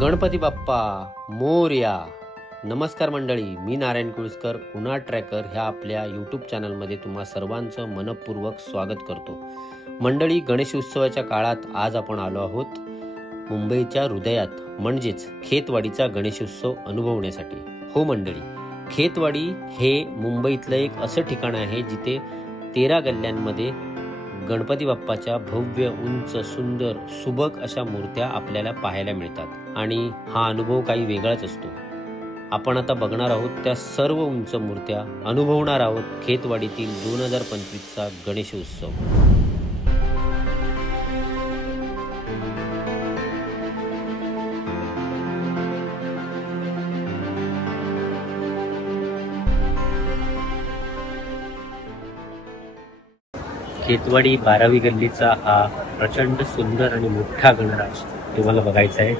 गणपती बाप्पा मोरया. नमस्कार मंडळी, मी नारायण कुळस्कर उन्हाळ ट्रॅकर ह्या आपल्या यूट्यूब चॅनलमध्ये तुम्हा सर्वांचं मनपूर्वक स्वागत करतो. मंडळी, गणेश उत्सवाच्या काळात आज आपण आलो आहोत मुंबईच्या हृदयात म्हणजेच खेतवाडीचा गणेशोत्सव अनुभवण्यासाठी. हो मंडळी, खेतवाडी हे मुंबईतलं एक असं ठिकाण आहे जिथे 13 गल्ल्यांमध्ये गणपती बाप्पाच्या भव्य, उंच, सुंदर, सुबक अशा मूर्त्या आपल्याला पाहायला मिळतात आणि हा अनुभव काही वेगळाच असतो. आपण आता बघणार आहोत त्या सर्व उंच मूर्त्या, अनुभवणार आहोत खेतवाडीतील 2025चा गणेशोत्सव. खेतवाडी 12वी गल्लीचा हा प्रचंड सुंदर आणि मोठा गणराज तुम्हाला बघायचा आहे.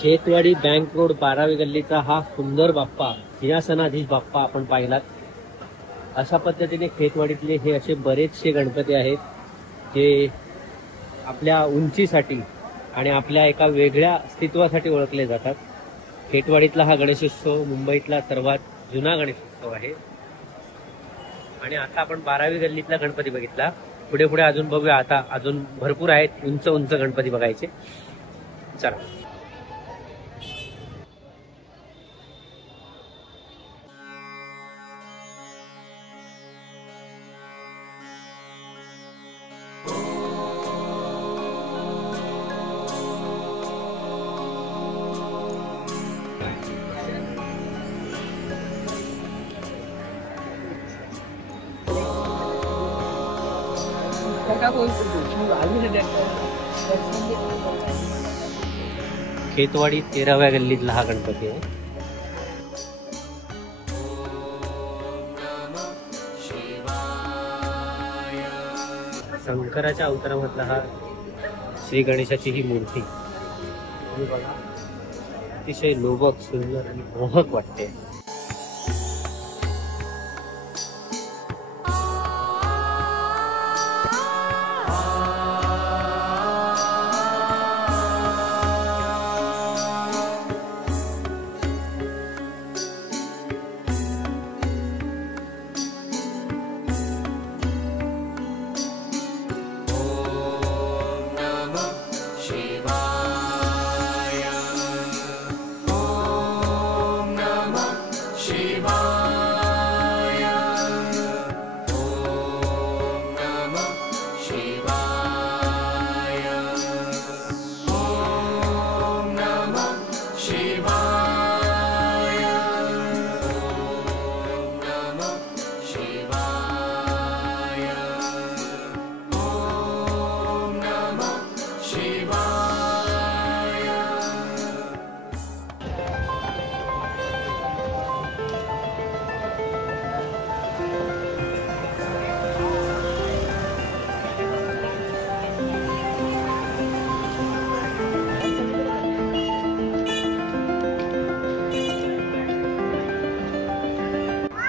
खेतवाडी बँक रोड 12वी गल्लीचा हा सुंदर बाप्पा, सिंहासनाधीश बाप्पा आपण पाहिलात. अशा पद्धतीने खेतवाडीतले हे असे बरेचसे गणपती आहेत जे आपल्या उंचीसाठी आणि आपल्या एका वेगळ्या अस्तित्वासाठी ओळखले जातात. खेतवाडीतला हा गणेशोत्सव मुंबईतला सर्वात जुना गणेशोत्सव आहे. आणि आता आपण 12वी गल्लीतला गणपती बघितला. पुढे पुढे अजून बघूया. आता अजून भरपूर आहेत उंच उंच गणपती बघायचे. चला. खेतवाडी 13व्या गल्लीतला हा गणपती आहे. शंकराच्या अवतारामधला हा श्री गणेशाची ही मूर्ती बघा, अतिशय लोभक, सुंदर आणि मोहक वाटते.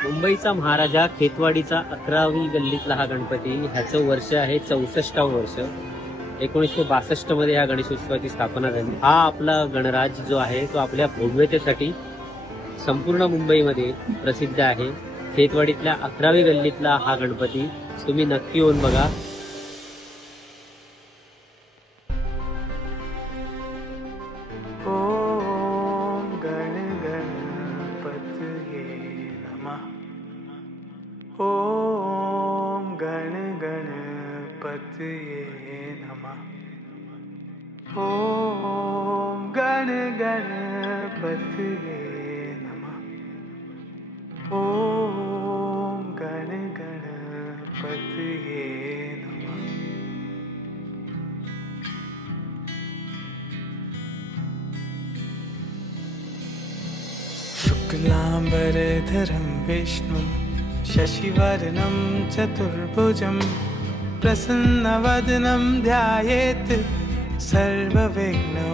मुंबईचा महाराजा खेतवाडीचा 11वी गल्लीतला हा गणपती, ह्याचं वर्ष आहे 64वं वर्ष. 1962 मध्ये या गणेशोत्सवाची स्थापना झाली। हा आपला गणराज जो आहे तो आपल्या भव्यतेसाठी संपूर्ण मुंबईमध्ये प्रसिद्ध आहे। खेतवाडीतल्या 11वी गल्लीतला हा गणपती तुम्ही नक्की येऊन बघा। ओम गण गणपतये नमः। ओम गण गणपतये नमः। ओम गण गणपतये नमः। ओम गण गणपतये नमः। शुक्लांबरधरं विष्णुं शशिवर्णं चतुर्भुजं प्रसन्नवदनं ध्यायेत् सर्वविघ्नोपशान्तये।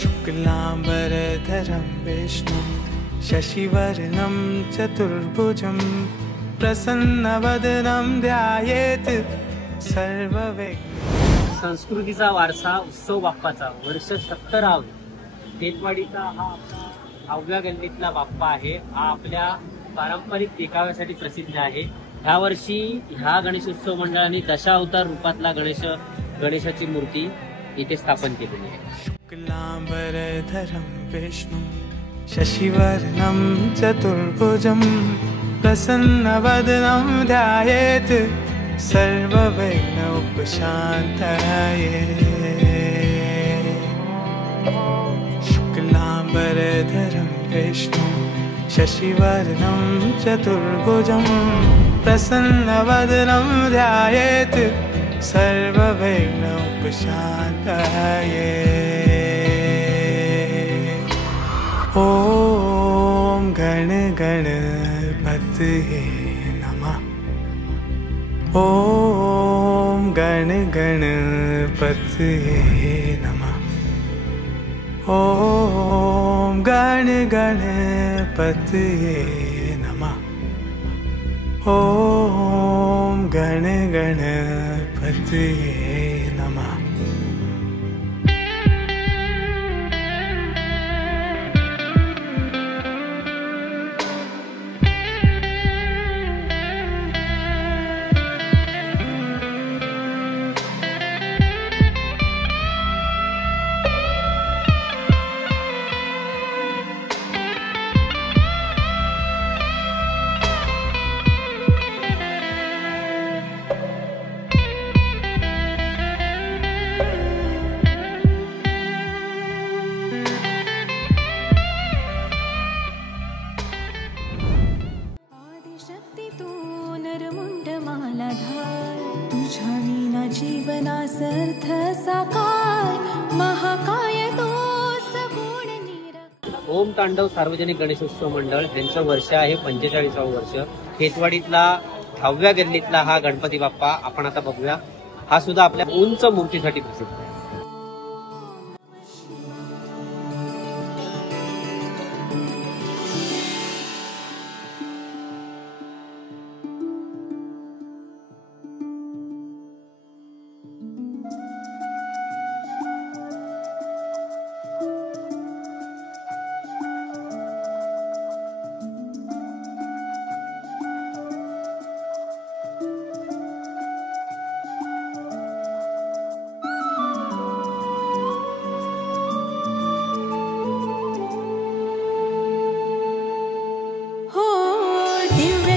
शुक्लांबरधरं विष्णुं शशिवर्णं चतुर्भुजं प्रसन्नवदनं ध्यायेत् सर्वविघ्न। संस्कृतीचा वारसा उत्सव बाप्पाचा वर्ष 70. खेतवाडीचा हा आपला 10व्या गल्लीतला बाप्पा आहे। हा आपल्या पारंपरिक देखाव्यासाठी प्रसिद्ध आहे। ह्या वर्षी ह्या गणेशोत्सव मंडळाने दशावतार रूपातला गणेशाची मूर्ती इथे स्थापन केलेली आहे। शुक्लांबरधरं विष्णुं शशिवर्णं चतुर्भुजं प्रसन्नवदनं ध्यायेत् सर्वविघ्नोपशान्तये। शुक्लांबरधरं विष्णुं शशिवर्णं चतुर्भुजं प्रसन्नवदनं ध्यायेत् सर्वविघ्नोपशान्तये। ओम गण गणपतये नमः। ओम गण गणपतये नमः। ओम गण गणपतये नमः। ओम गण गणपतये नमः। जीवनासर्थ साकार महाकाय तो सगुण निराकार। ओम तांडव सार्वजनिक गणेशोत्सव मंडळ यांचं वर्ष आहे 45वं वर्ष। खेतवाडीतला 10व्या गल्लीतला हा गणपती बाप्पा आपण आता बघूया। हा सुद्धा आपल्या उंच मूर्तीसाठी प्रसिद्ध आहे।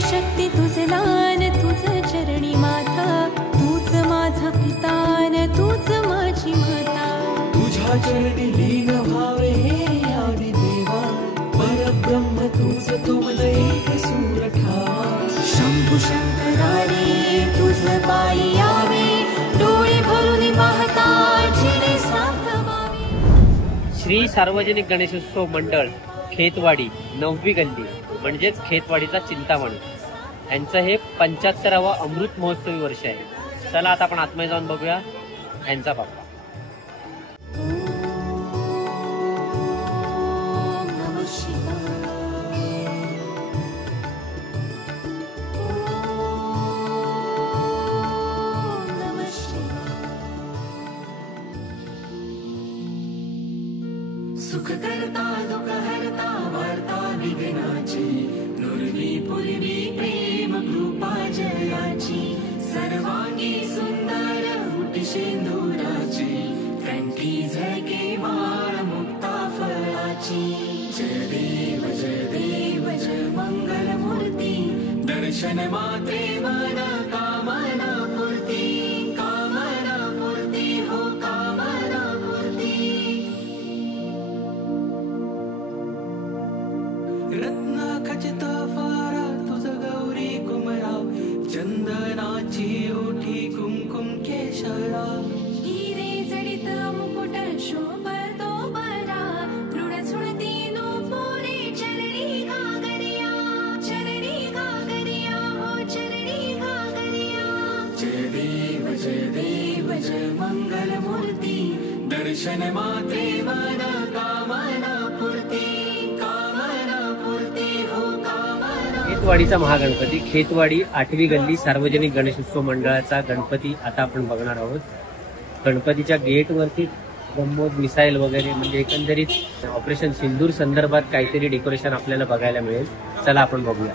शक्ती तुझ लान तुझ चरणी माता तूच माझा पितान तूच माझी माता तुझ्या चरणी लीन व्हावे हे आदि देवा परब्रह्म तूच तुमज एक सूर ठावा शंभू शंकराने तुझ पायी यावे डोळे भरून पाहता जिने सार्थवावे। श्री सार्वजनिक गणेशोत्सव मंडळ खेतवाडी 9वी गल्ली म्हणजेच खेतवाडीचा चिंतामणी यांचं हे 75वं अमृत महोत्सवी वर्ष आहे। चला आता आपण आतमध्ये जाऊन बघूया यांचा बाप्पा। ओम सुख करता दुःख हरता वार्ता विघ्नाची नुरवी पूर्वी प्रेम कृपा जयाची सर्वांगी सुंदर उटी सिंदुराची कंठी झळके माळ मुक्ता फळाची जय देव जय मंगल मूर्ती दर्शन मात्रे मन कामना पूर्ती हो कामना पूर्ती रत्ना खचित फारा तुझ गौरी कुमराव चंदनाची ओठी कुंकुम केशरा हिरे जडित मुकुट शोभतो बरा दृढ सुरती नूपुरे चरणी घागरिया हो चरणी घागरिया जय देव जय मंगल मूर्ती दर्शन मात्रे मन कामना पूर्ती हो कामना खेतवाडीचा महागणपती खेतवाडी 8वी गल्ली सार्वजनिक गणेशोत्सव मंडळाचा गणपती आता आपण बघणार आहोत. गणपतीच्या गेटवरती ब्रह्मोस मिसाईल वगैरे म्हणजे एकंदरीत ऑपरेशन सिंदूर संदर्भात काहीतरी डेकोरेशन आपल्याला बघायला मिळेल. चला आपण बघूया.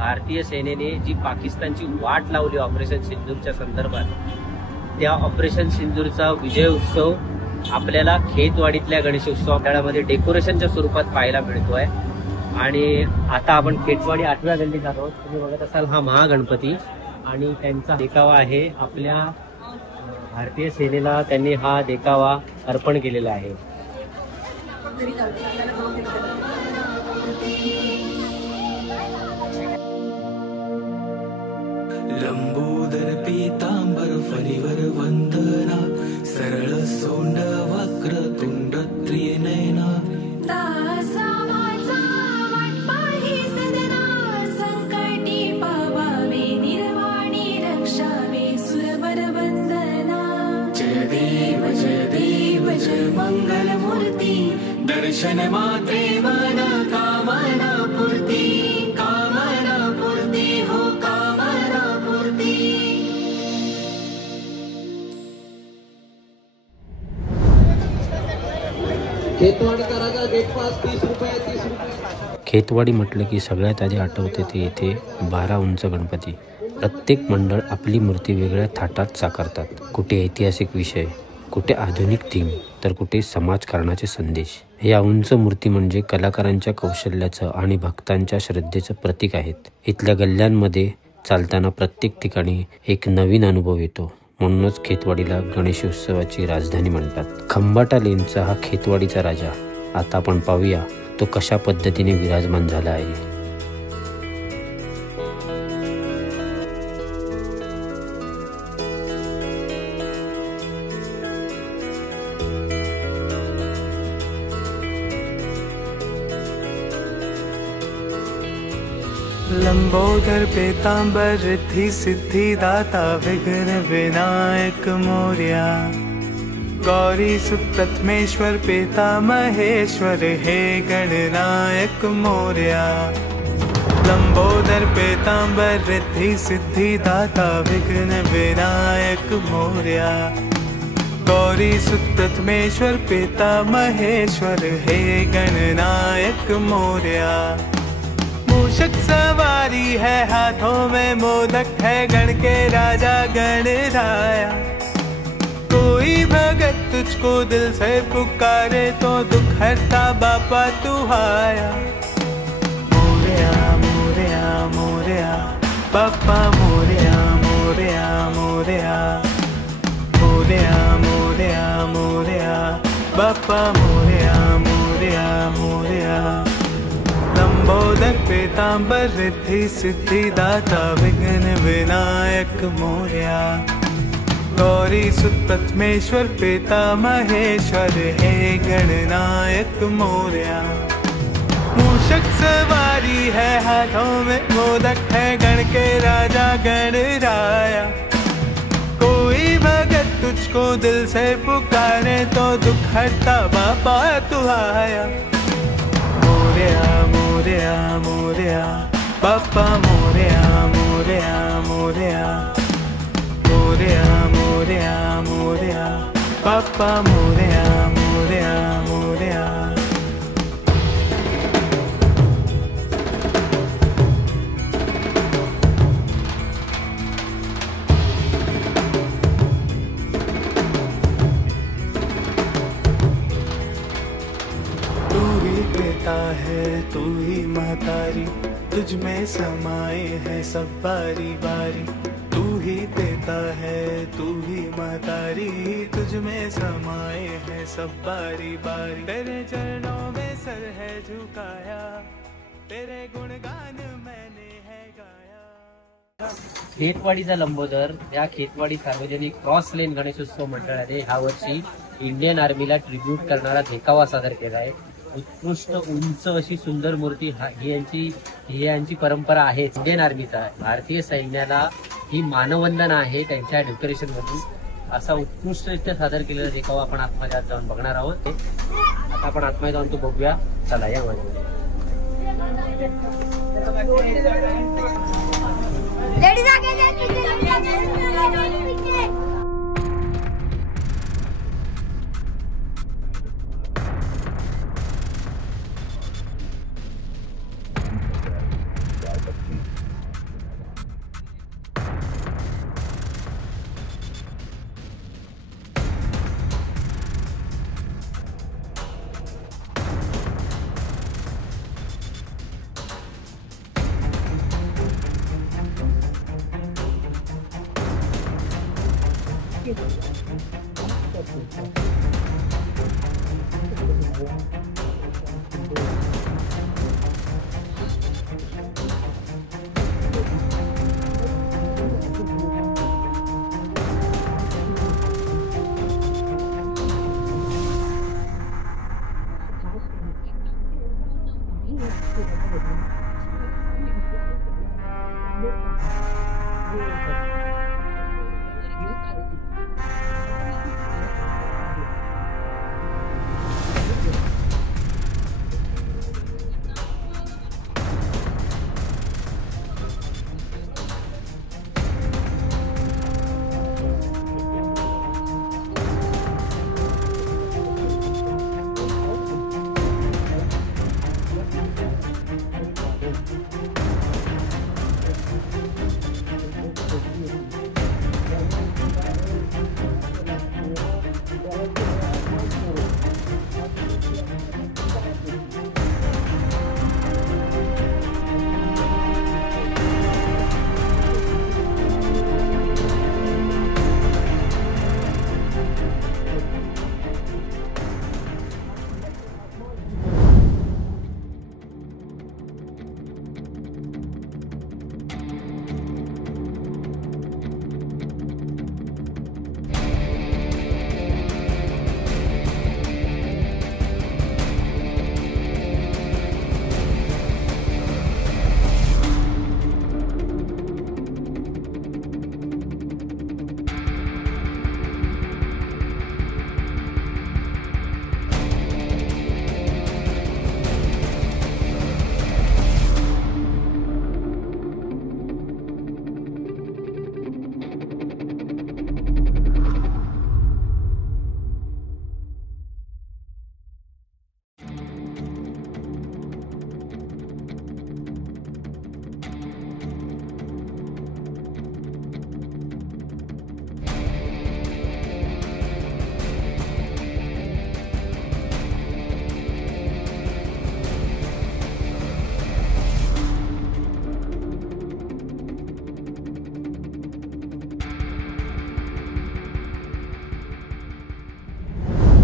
भारतीय सेनेने जी पाकिस्तानची वाट लावली ऑपरेशन सिंदूरच्या संदर्भात, त्या ऑपरेशन सिंदूरचा विजय उत्सव आपल्याला खेतवाडीतल्या गणेशोत्सव मंडळामध्ये डेकोरेशनच्या स्वरूपात पाहायला मिळतोय. आणि आता आपण खेतवाडी 8व्या गल्लीत आहोत. तुम्ही बघत असाल हा महागणपती आणि त्यांचा देखावा आहे. आपल्या भारतीय सेनेला त्यांनी हा देखावा अर्पण केलेला आहे. लंबोदर पीतांबर फणीवर वंदना सरळ सोंड वक्र तुंड त्रिनयना दासा माझा वाटपाही सदना संकटी पावावे निर्वाणी रक्षावे सुरवर वंदना जय देव जय मंगल मूर्ती दर्शन मात्रे मन कामना पूर्ती हो कामना पूर्ती. खेतवाडीकरांचा गेट पास 30 रुपये. खेतवाडी म्हटलं की सगळ्यात आधी आठवते ते येथे 12 उंच गणपती. प्रत्येक मंडळ आपली मूर्ती वेगळ्या थाटात साकारतात. कुठे ऐतिहासिक विषय, कुठे आधुनिक थीम, तर कुठे समाजकारणाचे संदेश. या उंच मूर्ती म्हणजे कलाकारांच्या कौशल्याचं आणि भक्तांच्या श्रद्धेचं प्रतीक आहेत. इथल्या गल्ल्यांमध्ये चालताना प्रत्येक ठिकाणी एक नवीन अनुभव येतो. म्हणूनच खेतवाडीला गणेशोत्सवाची राजधानी म्हणतात. खंबाटा लेनचा हा खेतवाडीचा राजा. आता आपण पाहूया तो कशा पद्धतीने विराजमान झाला आहे. लंबोदर पीतांबर रिद्धि सिद्धि दाता विघ्न विनायक मोरया गौरी सुतत्मेश्वर पिता महेश्वर हे गणनायक मोरया. लंबोदर पीतांबर रिद्धि सिद्धि दाता विघ्न विनायक मोरया गौरी सुतत्मेश्वर पिता महेश्वर हे गणनायक मोरया. मूषक सवारी है हाथों में मोदक है गण के राजा गणराया. कोई भगत तुझको दिल से पुकारे तो दुख हरता बापा तू आया. मोरया मोरया मोरया बापा मोरया मोरया मोरया मोरया मोरया मोरया बापा मोरया मोरया मोरया. लंबोदर पीतांबर रिद्धि सिद्धि दाता विघ्न विनायक मोरया गौरी सुतत्मेश्वर पिता महेश्वर हे गणनायक मोरया. मूषक मूषक सवारी है, हाथों में मोदक है, गण के राजा गणराया। कोई भगत तुझको दिल से पुकारे तो दुख हरता बाबा तू आया। मोरया मोरया मोरया बापा मोरया मोरया मोरया मोरया मोरया मोरया बापा मोरया मोरया मोरया। तू ही पिता है तू ही महतारी, तुझ में समाए है सब बारी बारी। तू ही पिता है तू ही महतारी, तुझ में समाए है सब बारी बारी। तेरे चरणों में सर है झुकाया, तेरे गुणगान मैंने है गाया। खेतवाडीचा लंबोदर या खेतवाडी सार्वजनिक क्रॉस लेन गणेशोत्सव मंडळाने ह्या वर्षी इंडियन आर्मीला ट्रिब्यूट करणारा देखावा सादर केला आहे। उत्कृष्ट उंच अशी सुंदर मूर्ती ही यांची परंपरा आहे। इंडियन आर्मीचा भारतीय सैन्याला ही मानवंदना आहे त्यांच्या डेकोरेशन मधून। असा उत्कृष्टरित्या सादर केलेला देखावा आपण आतमध्ये जाऊन बघणार आहोत। आता आपण आतमध्ये जाऊन तो बघूया, चला या मध्ये।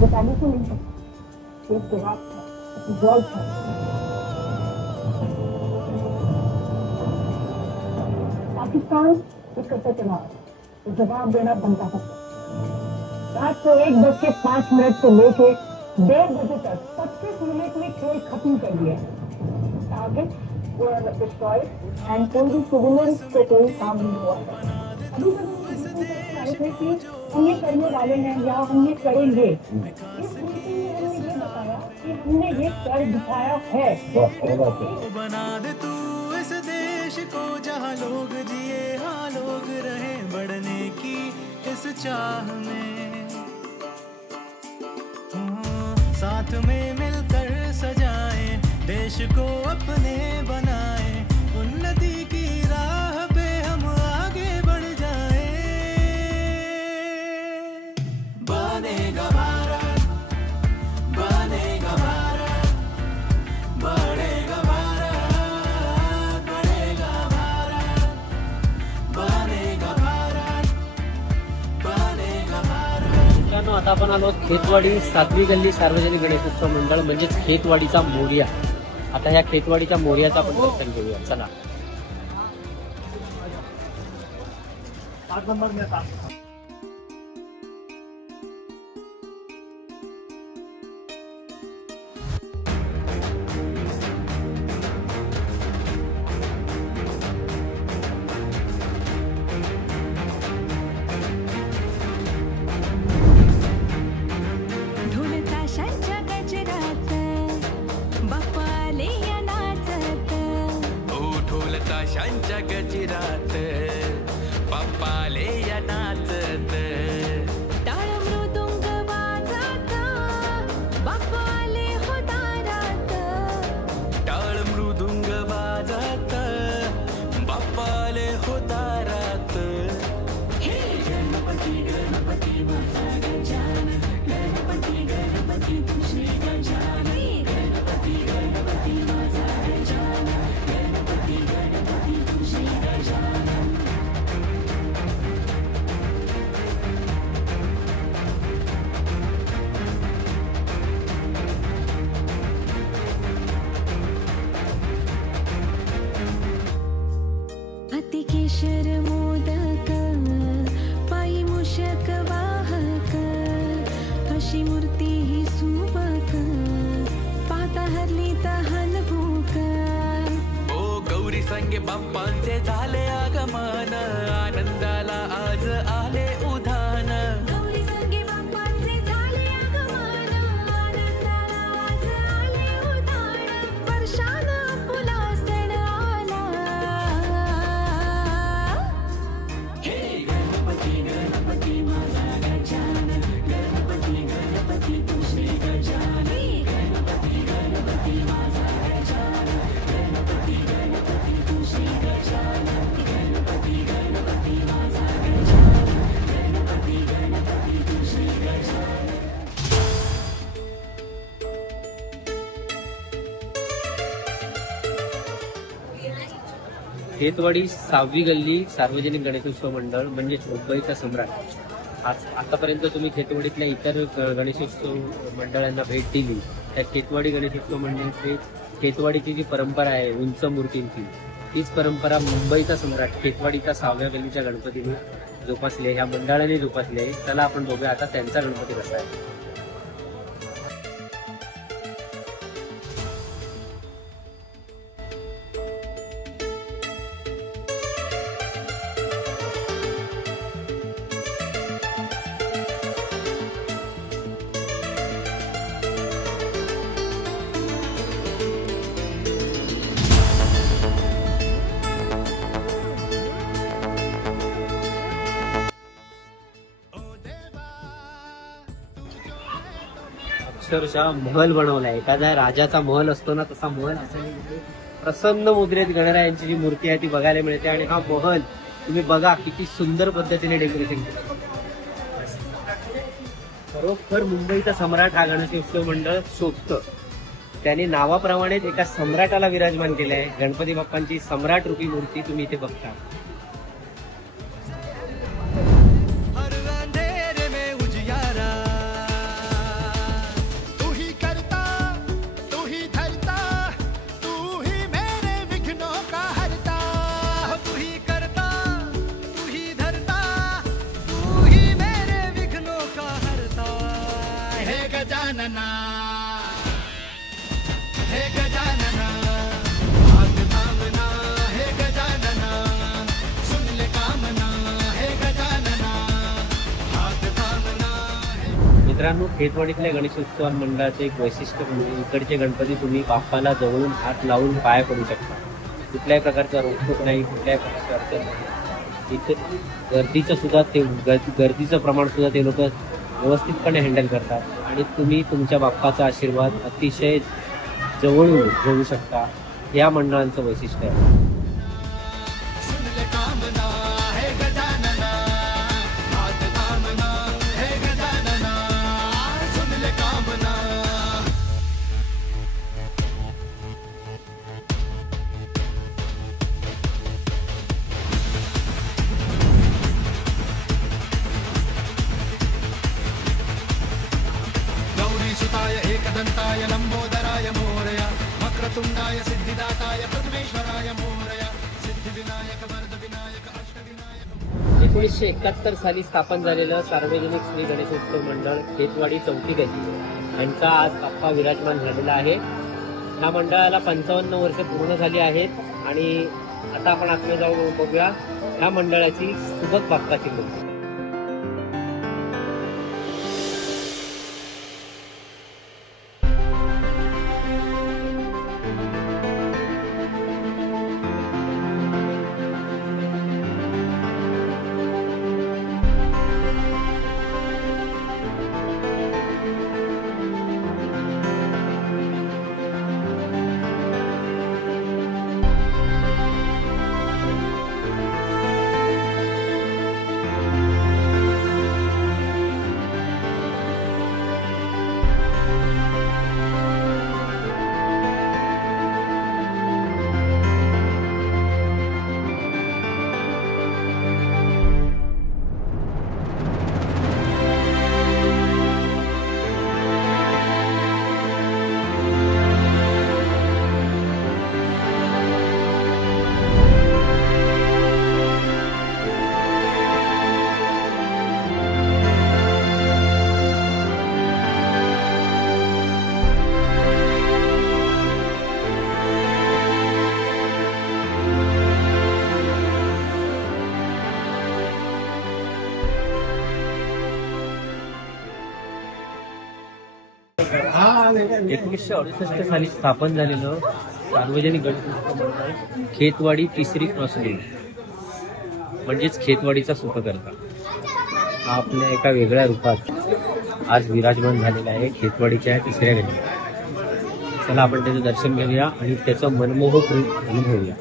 बताने को नहीं सकता, एक जवाब था, जवाब था। पाकिस्तान एक करता चला, तो जवाब देना बनता था। रात को 1:05 से लेके 1:30 बजे तक 25 मिनट में खेल खत्म कर दिया। targets were destroyed and कोई भी civilians को कोई काम नहीं हुआ। अभी तक थे कि हम ये करने वाले हैं या हम ये करेंगे। इस मीटिंग में उन्होंने ये बताया कि हमने ये कर दिखाया है। बना दे तू इस देश को जहाँ लोग जिए, हाँ लोग रहे बढ़ने की इस चाह में। साथ में मिलकर सजाएं, देश को अपने बनाएं, उन्नति की राह पे हम आगे बढ़ जाएं। बनेगा भारत, बनेगा भारत, बढ़ेगा भारत, बढ़ेगा भारत, बनेगा भारत, बनेगा भारत। मित्रांनो, आता आपण आलो खेतवाडी 7वी गल्ली सार्वजनिक गणेशोत्सव मंडळ म्हणजेच खेतवाडीचा मोरया। आता ह्या खेतवाडीच्या मोरयाचा आपण दर्शन घेऊया, चला। 8 नंबर में था। ढोल ताशांच्या गजरात बाप्पाले या नाचत, ढोल ताशांच्या गजरात बाप्पाले या नाचत, टाळ मृदुंग वाजत बाप्पाले हो दारात, टाळ मृदुंग वाजत बाप्पाले हो दारात। हे गणपती गणपती माझा गजानन, गणपती गणपती तू श्री गजानन, गणपती गणपती माझा गजानन, गणपती गणपती तू श्री गजानन। अतिकेशर मोदक पायी मूषक वाहक, अशी मूर्ती ही सुबक पाता हरली तहान भूक। ओ गौरी संगे बाप्पांचे झाले आगमन, आनंदाला आज आले उधान। गौरी संगे बाप्पांचे झाले आगमन, आनंदाला आज आले उधाण, वर्षान फुला सण आला। हे गणपती गणपती माझा गजानन, गणपती गणपती तू श्री गजानन, गणपती गणपती माझा गजानन, गणपती गणपती तू श्री गजानन, गणपती गणपती माझा गजानन, गणपती गणपती तू श्री गजानन। खेतवाडी 6वी गल्ली सार्वजनिक गणेशोत्सव मंडळ म्हणजेच मुंबईचा सम्राट। आज आतापर्यंत तुम्ही खेतवाडीतल्या इतर गणेशोत्सव मंडळांना भेट दिली, त्या खेतवाडी गणेशोत्सव मंडळाची खेतवाडीची जी परंपरा आहे उंच मूर्तींची, तीच परंपरा मुंबईचा सम्राट खेतवाडीच्या 6व्या गल्लीच्या गणपतीने जोपासली, ह्या मंडळाने जोपासली आहे। चला आपण बघूया आता त्यांचा गणपती कसा आहे। अक्षरशः महल बनवलाय, एखाद्या राजाचा महल असतो ना तसा महल असा प्रसन्न मुद्रेत गणरायांची जी मूर्ती आहे ती बघायला मिळते। आणि हा महल तुम्ही बघा किती सुंदर पद्धतीने डेकोरेशन केलं, खरोखर मुंबईचा सम्राट हा गणेशोत्सव मंडळ शोभतं। त्याने नावाप्रमाणेच एका सम्राटाला विराजमान केलंय। गणपती बाप्पांची सम्राट रूपी मूर्ती तुम्ही इथे बघता। हर अंधेरे में उजियारा, तू ही करता, तू ही धरता, तू ही मेरे विघ्नों का हरता। तू ही करता, तू ही धरता, तू ही मेरे विघ्नों का हरता। हे गजानना, हे गजानना, मित्रांनो, खेतवाडीतल्या गणेशोत्सव मंडळाचं एक वैशिष्ट्य म्हणजे इकडचे गणपती तुम्ही बाप्पाला जवळून हात लावून पाया पडू शकता. कुठल्याही प्रकारचा रोखटोक नाही, कुठल्याही प्रकारची अडचण नाही. इथे गर्दीचं प्रमाण सुद्धा ते लोक व्यवस्थितपणे हँडल करतात आणि तुम्ही तुमच्या बाप्पाचा आशीर्वाद अतिशय जवळून घेऊ शकता. या मंडळांचं वैशिष्ट्य आहे. गौरीसुताय एकदन्ताय लंबोदराय मोरया वक्रतुंडाय सिद्धिदाताय पद्मेश्वराय मोरया सिद्धिविनायक वरदविनायक अष्टविनायक. 1971 साली स्थापन झालेलं सार्वजनिक श्री गणेशोत्सव मंडळ खेतवाडी चौथी गल्ली यांचा आज बाप्पा विराजमान झालेला आहे. या मंडळाला 55 वर्ष पूर्ण झाली आहेत आणि आता आपण आतमध्ये जाऊन बघूया या मंडळाची सुबक बाप्पाची मूर्ती. हाँ 1968 साली स्थापन झालेलं सार्वजनिक गणेशोत्सव मंडळ खेतवाडी तिसरी क्रॉसलिंग म्हणजेच खेतवाडीचा सुखकर्ता हा आपल्या एका वेगळ्या रूपात आज विराजमान झालेला आहे खेतवाडीच्या तिसऱ्या गल्लीत. चला आपण त्याचं दर्शन घेऊया आणि त्याचं मनमोहक रूप अनुभवूया.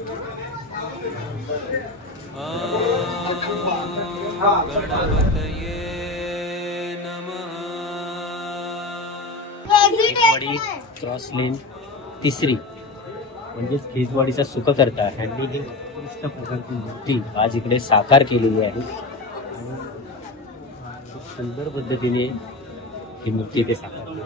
खेतवाडी क्रॉसलेन तिसरी म्हणजेच खेतवाडीचा सुखकर्ता ह्यांनी ही उत्कृष्ट प्रकारची मूर्ती आज इकडे साकार केलेली आहे. खूप सुंदर पद्धतीने ही मूर्ती इथे साकार केली.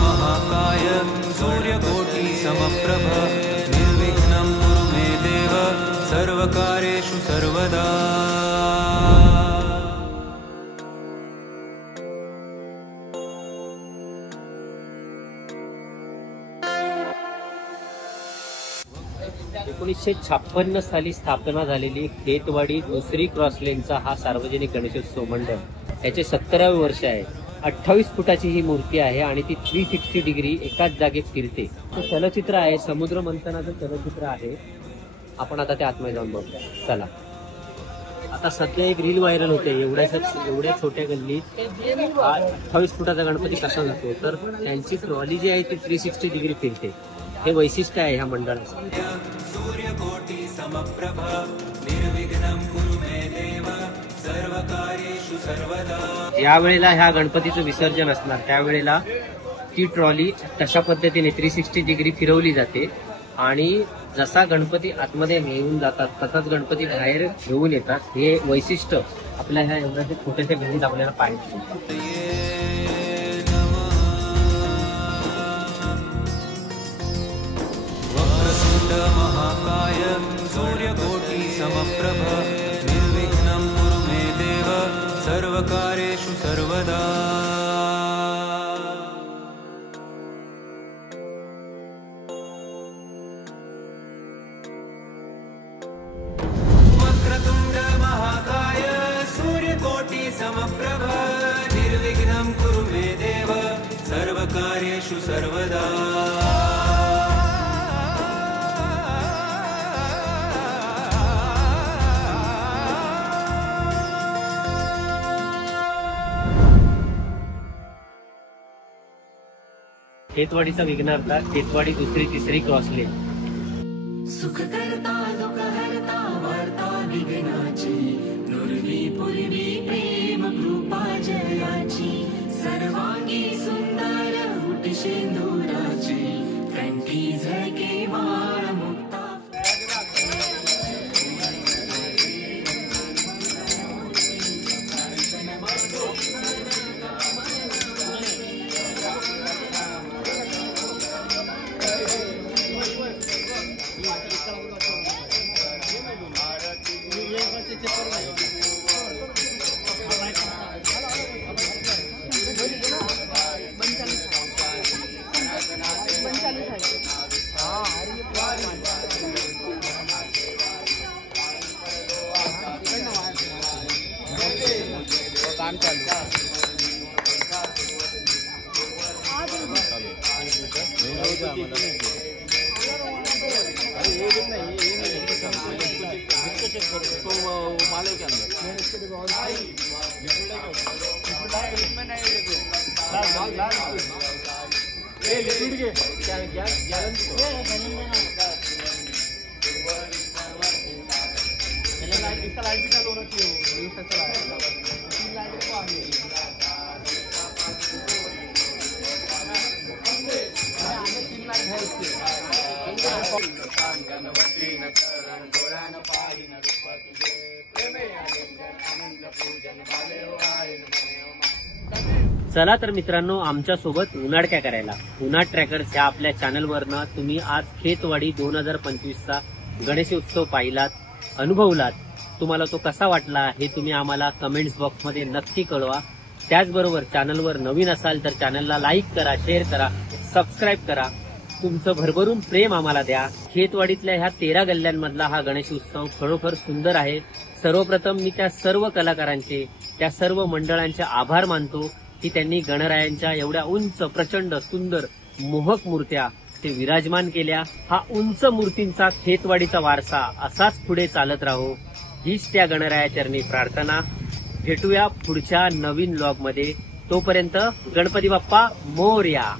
महाकाय सूर्यकोटि समप्रभ निर्विघ्नं कुरु मे देव सर्वकार्येषु सर्वदा. एकोणीसशे 56 साली स्थापना झालेली खेतवाडी दुसरी क्रॉसलेनचा हा सार्वजनिक गणेशोत्सव मंडळ याचे 17वे वर्ष आहे. 28 फुटाची ही मूर्ती आहे आणि ती 360 डिग्री एकाच जागेत फिरते. चलचित्र आहे, समुद्र मंथनाचं चलचित्र आहे. आपण आता त्या आतमध्ये जाऊन बघूया. चला. आता सध्या एक रील व्हायरल होते, एवढ्या छोट्या गल्लीत 28 फुटाचा गणपती कसा जातो, तर त्यांची ट्रॉली जी आहे ती 360 डिग्री फिरते. हे वैशिष्ट्य आहे ह्या मंडळाचं. सूर्यकोटि समप्रभ निर्विघ्नं कुरु मे देव सर्वकार्येषु सर्वदा. ज्या वेळेला ह्या गणपतीचं विसर्जन असणार त्यावेळेला ती ट्रॉली तशा पद्धतीने 360 डिग्री फिरवली जाते आणि जसा गणपती आतमध्ये घेऊन जातात तसाच गणपती बाहेर घेऊन येतात. हे वैशिष्ट्य आपल्या ह्या एवढ्या छोट्याशा गल्लीत आपल्याला पाहायचं. महाकाय सूर्यकोटि समप्रभ निर्विघ्नं कुरु मे देव सर्वकार्येषु सर्वदा। वक्रतुण्ड महाकाय सूर्यकोटि समप्रभ निर्विघ्नं कुरु मे देव सर्वकार्येषु सर्वदा। खेतवाडीचा विघ्नहर्ता खेतवाडी 2री-3री क्रॉसले। सुख करता दुःख हरता वार्ता विघ्नाची नुरवी पूर्वी प्रेम कृपा जयाची सर्वांगी सुंदर उटी शेंदुराची कंठी झळके वाळ मुक्ता। चला तर मित्रांनो, आमच्या सोबत उन्हाळ काय करायला उन्हाळ ट्रॅकर्स ह्या आपल्या चॅनलवरनं तुम्ही आज खेतवाडी 2025चा गणेश उत्सव पाहिलात, अनुभवलात। तुम्हाला तो कसा वाटला हे तुम्ही आम्हाला कमेंट्स बॉक्समध्ये नक्की कळवा। त्याचबरोबर चॅनलवर नवीन असाल तर चॅनलला लाईक करा, शेअर करा, सबस्क्राईब करा। तुमचं भरभरून प्रेम आम्हाला द्या। खेतवाडीतल्या ह्या 13 गल्ल्यांमधला हा गणेश उत्सव खरोखर सुंदर आहे। सर्वप्रथम मी त्या सर्व कलाकारांचे, त्या सर्व मंडळांचे आभार मानतो की त्यांनी गणरायांच्या एवढ्या उंच, प्रचंड, सुंदर, मोहक मूर्त्या ते विराजमान केल्या। हा उंच मूर्तींचा खेतवाडीचा वारसा असाच पुढे चालत राहो हीच त्या गणरायाचरणी प्रार्थना। भेटूया पुढच्या नवीन व्लॉग मध्ये। तोपर्यंत गणपती बाप्पा मोरया।